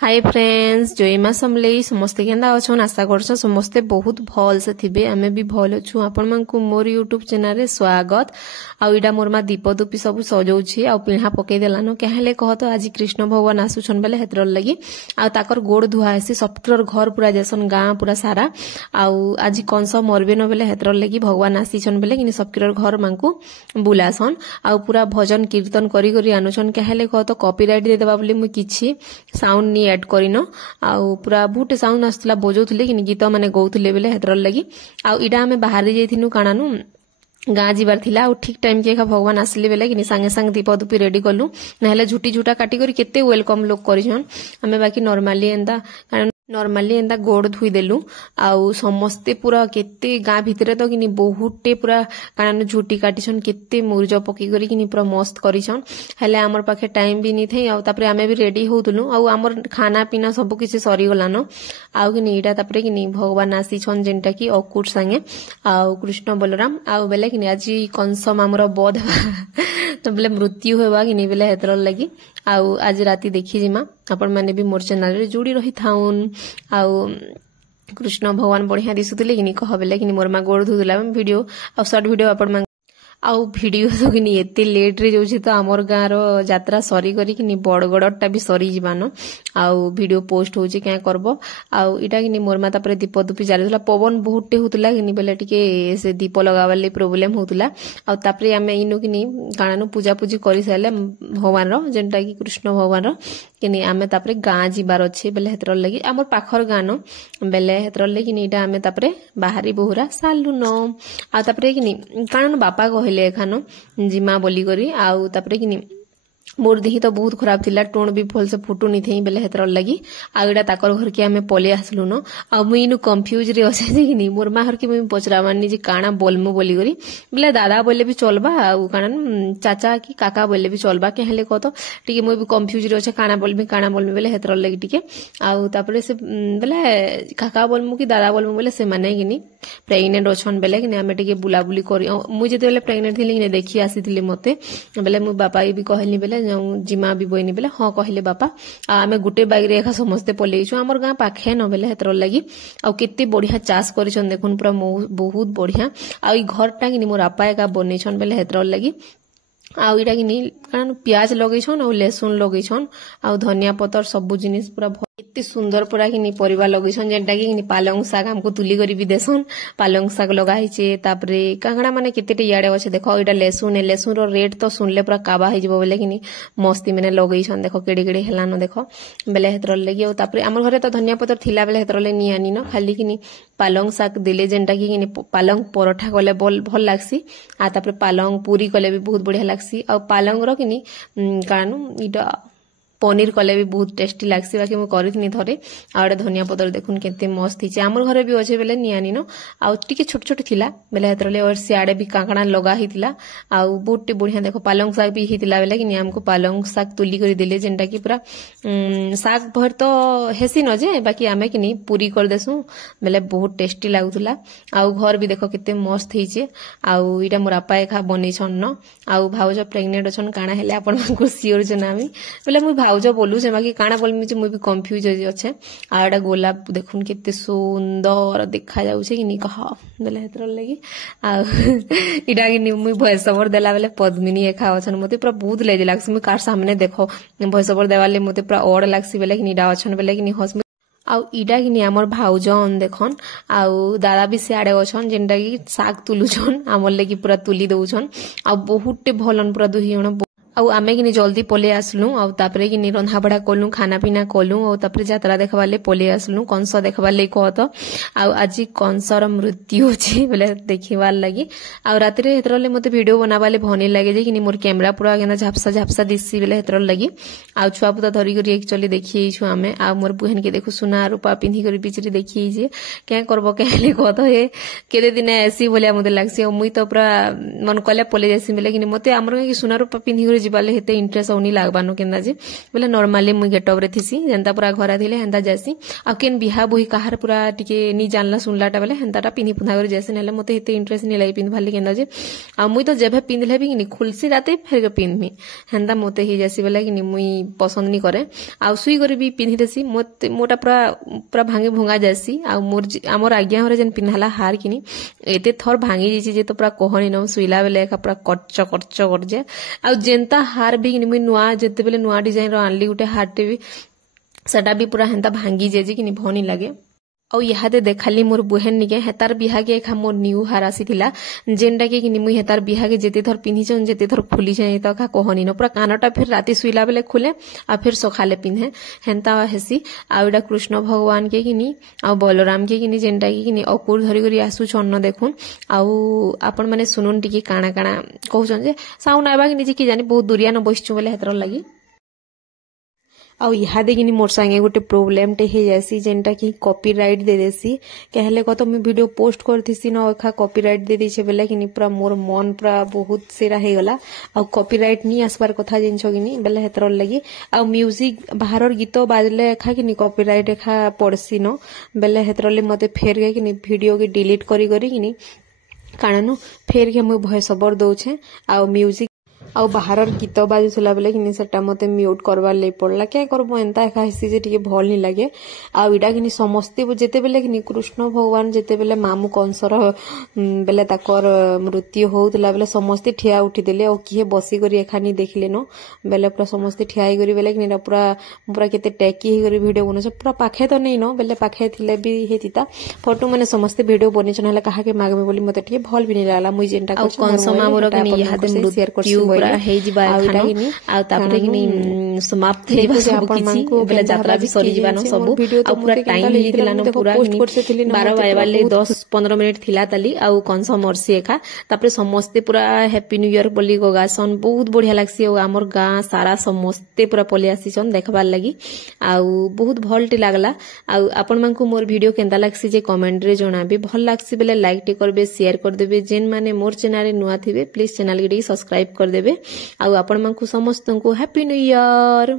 Hi friends जय माँ समलेई समस्ते केंदा अछन आशा करछन समस्ते बहुत भल से थिबे आमे भी भल अछु आपण मानकु मोर यूट्यूब चैनल रे स्वागत आ इडा मोर मा दीपदूपी सब सजौछि आ पिढ़ा पकई देलानो कहले कहत आज कृष्ण भगवान आसुछन बेले हेतर लगी आ ताकर गोड़ धुआ हेसी सबटर घर पूरा जैसन गाँ पूरा सारा आ आज कंस मरबे न बेले हेतर लगी भगवान आसीछन बेले किनि सबकर घर मानकु बुलासन आ पूरा भजन कीर्तन करी करी आनुछन कहले कहत कॉपीराइट दे देबा बोली मु किछि साउंड नि एड करिनो आउ पूरा बहुत साउंड आसला बजौथिले कि गीत माने गौथिले बेले हेतर लगी आउ इडा हमें बाहर जाइथिनु काणानु गाँ जीवार थिला और ठीक टाइम के भगवान आसिले बेले कि संगे संगे दीपदूपी रेडी कलु ना झुटी झुटा काटी करी केते वेलकम लोग करिछन हमें बाकी नॉर्मली एंदा गोड़ धुई देलु आउ समस्ते पूरा केते गाँ भितरे तो कि बहुते पूरा काणानु झुटी काटिछन केते मुर्ज पकी करी कि पूरा मस्त करिछन हेले हमर पाखे टाइम भी नि थे आउ तापरे हमें भी रेडी होतलु आउ हमर खाना पीना सब किछि सरी गलानो आउ कि इडा तापरे कि भगवान आसीछन जेनटा कि अकुट संगे आउ कृष्ण बलराम आउ बेले कि आज कंस मामर बध तो बेले मृत्यु होबा कि बेले हेतर लगी आउ आज राती देखी जिमा आपण माने भी मोर चैनल रे जोड़ी रही थाउन आउ कृष्ण भगवान बढ़िया दिसुतले कि कह बेले कि मोर मा गोड़ धुला वीडियो आ शॉर्ट वीडियो आपण मा आउ भिडियो तो कि एते लेट रे जोछि तो हमर गाँ रो यात्रा सरी करी कि बड़गड़टा भी सरी जिबानो आउ वीडियो पोस्ट होछि क्या करबो आउ इटा कि मोर मा तापर दीपदूपी जालुला पवन बहुते होतला कि बेले टिके से दीप लगावाले प्रॉब्लम होतला आउ तापर आमे इनु कि काणानु पूजा पूजी करि साले भगवान रो जेनटा कि कृष्ण भगवान रो कि आमे तापर गाँ जीवार अछि बेले हेतर लगी हमर पाखर गाँ न बेले हेतर लगी इटा आमे तापर बाहरी बहुरा सालु न आ तापर कि काणानु बापा कहले एखानो जिमा बोली करी आउ तापर कि मोर देही तो बहुत खराब थिला टोन भी भल से फुटू नि थई बेले हेतर लगी आ एडा ताकर घर के हमें पले आसलु न आ मुई इनु कंफ्यूज रे अछे जे कि मोर माहर के मुई पचरावानी जे काना बोलमु बोली करी बेले दादा बोले भी चलबा आ काना चाचा की काका बोले भी चलबा के हेले कहतो टिके मुई भी कंफ्यूज रे अछे काना बोलमी बेले हेतर लगी टिके आउ तापरे से बेले काका बोलमु की दादा बोलमु बेले से माने कि प्रेग्नेंट अछन बेले कि हमें टिके बुलाबुली करी मुई जते बेले प्रेग्नेंट थिली कि देखि आसीथिले मते बेले मु बापा भी कहलनी बेले जिमा भी बइनी बेले हाँ कहले बापा आमे गुटे बाइक रे एखा समस्ते पलेइछु हमर गाँ पाखे न बेले हेतर लगी आ केते बढ़िया चाष करिछन देखुन पूरा बहुत बढ़िया आ ई घरटा कि मोर आपा एका बनेछन बेले हेतर लगी आउ इटा कि कारण प्याज लगेछन और लहसुन लगेछन आउ धनिया पतर सब जिनिस पूरा एते सुंदर पूरा कि परिवा लगेछन जेंटा कि पालंग साग हमको तुली करी भी देसन पालंग साग लगा हिचे तापरे कांगड़ा माने केतेटे याडे अछि देखो इटा लहसुन रो रेट तो सुनले पूरा काबा हे जिवो बेले कि मस्ती माने लगेछन देखो केडे केडे हेलानो देखो बेले हेतर लगी और तापरे हमर घरे तो धनिया पतर थिला बेले हेतर ले नि आनी न खाली कि पालंग साग देले जेंटा कि पालंग परोठा कले भल लागसी आ तापरे पालंग पूरी कले भी बहुत बढ़िया लागसी आ पालंग रो कि कानु इटा पनीर कले भी बहुत टेस्टी लागसी बाकी मु करिथनी थरे आ धनिया पतर देखुन केते मस्त हिचे हमर घरे भी अछि बेले नियानी न आ टिके छोट छोट थिला बेले हेतरले और सियाडे भी कांकड़ा लगा हितिला आ बहुत बढ़िया देखो पालंग साग भी हितिला बेले कि हमको पालंग साग तुली करी देले जेंटा कि पूरा साग भर तो हेसी न जे बाकी आमे कि पूरी कर देसु बेले बहुत टेस्टी लागुतला आ घर भी देखो केते मस्त हिचे आ इटा मोर आपा एखा बनै छन न आ भाउज प्रेग्नेंट अछन काना हेले आपण को सियोर जनामी बेले मु भाउज बोलू से बाकी काना बोलमी जे मुई भी कंफ्यूज होजे आ एडा गोलाप देखुन केते सुंदर देखा जाउ छे कि कह बेले हेतर लगी आ इडा कि मुई भॉइस ओवर देला बेले पद्मिनी एखा अछन मते पूरा बहुत लेज लागस मुई कार सामने देखो भॉइस ओवर देवाले मते पूरा ओड लागसी बेले कि इडा अछन बेले कि हस आउ इडा कि हमर भाउजन देखन आउ दादा भी सियाडे अछन जेंटा कि साग तुलुछन हमर लेकी पूरा तुली दउछन आ बहुते भलन पूरा दुही जण आउ आमे कि जल्दी पले आसलु आउ तापरे कि रंधा बड़ा कलु खाना पीना कलु आउ तापरे यात्रा देखबाले पले आसलु कंस देखबाले कहत आउ आज कंसर मृत्यु होछि बेले देखिबार लागि आउ राति रे हेतरले मते वीडियो बनाबाले भनी लागे जे कि मोर कैमरा पूरा केना झापसा झापसा दिसि बेले हेतर लागि आउ छुआ पुता धरि करी एक्चुअली देखि छु आमे आ मोर बहन के देखु सुना रूपा पिंधी करी बिचरी देखि जे क्या करबो कहले कहत हे केते दिन ऐसी बोलिया मते लागसी मुई तो पूरा मन कले पले जासी बेले कि मते हमर कि सुना रूपा पिंधी जिबाले हेते इंटरेस्ट होनी लागबानो केंदा जे बोले नॉर्मली मुई गेटअप रे थिसी जेंता पूरा घरा थिले हेंता जासी आ केन बिहा बोही काहार पूरा टिके नी जानला सुनलाटा बेले हेंताटा पिन्ही पुना कर जैसे नेले मते हेते इंटरेस्ट नी लाई पिन्ह भाली केंदा जे आ मुई तो जेभे पिन्हले भी कि खुलसी राते फेर के पिन्हमी हेंता मते ही जैसी बेले कि मुई पसंद नी करे आ सुई करे भी पिन्ही देसी मोटा पूरा भांगे भंगा जासी आ मोर हमर आज्ञा हरे जेन पिन्हाला हार किनी एते थर भांगी जेची जे तो पूरा कहनी न सुइला बेले का पूरा कच्च कर जे आ जेंता हार भी कि मुई नुआ जेते बेले नुआ डिजाइन रो आनली गुटे हारटे भी सेटा भी पूरा हेंता भांगी जेजी कि भनी लगे और इहादे देखाली मोर बुहेन निके हेतार बिहा के एखा मोर न्यू हार आसीथिला जेनटा के कि मुई हेतार बिहा के जेते थर पिन्ही छन जेते थर खुली छे त का कहनी न पूरा कानटा फिर राती सुइला बेले खुले आ फिर सखाले पिन्हे हेंता हेसी आ एडा कृष्ण भगवान के किनी आ बलराम के किनी जेनटा के किनी अकुर धरि करी आसु छन्न देखुन आ आपण माने सुनुन टिके काना काना कहउछन जे साउंड आबा कि निजे कि जानी बहुत दुरिया न बसछु बेले हेतर लागि आउ इहादे किनी मोर संगे गोटे प्रोब्लेम टे हे जासी जेनटा कि कॉपीराइट दे देसी कहले को तो मैं वीडियो पोस्ट करथिसी न एखा कॉपीराइट दे दिछे बेले किनी पूरा मोर मन पूरा बहुत सेरा हे गला आउ कॉपीराइट नी आसबार कथा जिनछो किनी बेले हेतर लगी आउ म्यूजिक बाहरर गीत बाजले एखा किनी कॉपीराइट एखा पड़सी न बेले हेतर ले मते फेर के किनी वीडियो के डिलीट करी किनी काणनु फेर के मैं वॉइस ओवर दउछे आउ म्यूजिक आउ बाहरर गीत बाजुला बेले कि सेटा मते म्यूट करवार ले पड़ला क्या करबो एंता एका हिसी जे टिके भल नी लागे आउ इडा कि समस्ते जेते बेले कि कृष्ण भगवान जेते बेले मामू कंसर बेले ताकर मृत्यु होउतला बेले समस्ते ठिया उठी देले और किए बसी करी एखानी देखले न बेले पूरा समस्ते ठिया ही करी बेले कि पूरा पूरा केते टैकी ही करी वीडियो बनो पूरा पाखे तो नहीं न बेले पाखे थिले भी हेतिता फोटो माने समस्ते वीडियो बनी छनले काहा के मागमे बोली मते टिके भल भी नी लागला मुई जेंटा कर कंसमा मोर कि याद शेयर करसी पूरा हे जिबा खानो आ तापरे कि समाप्त हे जिबा सब किछि बेले यात्रा भी सरी जिबा न सब आ पूरा टाइम हे दिला न पूरा 12 बाले 10-15 मिनिट थिला ताली आ कंस मरसी एखा तापरे समस्ते पूरा हैप्पी न्यू ईयर बोली गोगासन बहुत बढ़िया लागसी आ हमर गां सारा समस्ते पूरा पले आसी छन देखबार लागि आ बहुत भलटी लागला आ आपण मानकु मोर वीडियो केंदा लागसी जे कमेंट रे जणाबे भल लागसी बेले लाइक टे करबे शेयर कर देबे जेन माने मोर चैनल रे नुआ थिबे प्लीज चैनल के सब्सक्राइब कर देबे आ आपण मानकु समस्त को हैप्पी न्यू ईयर।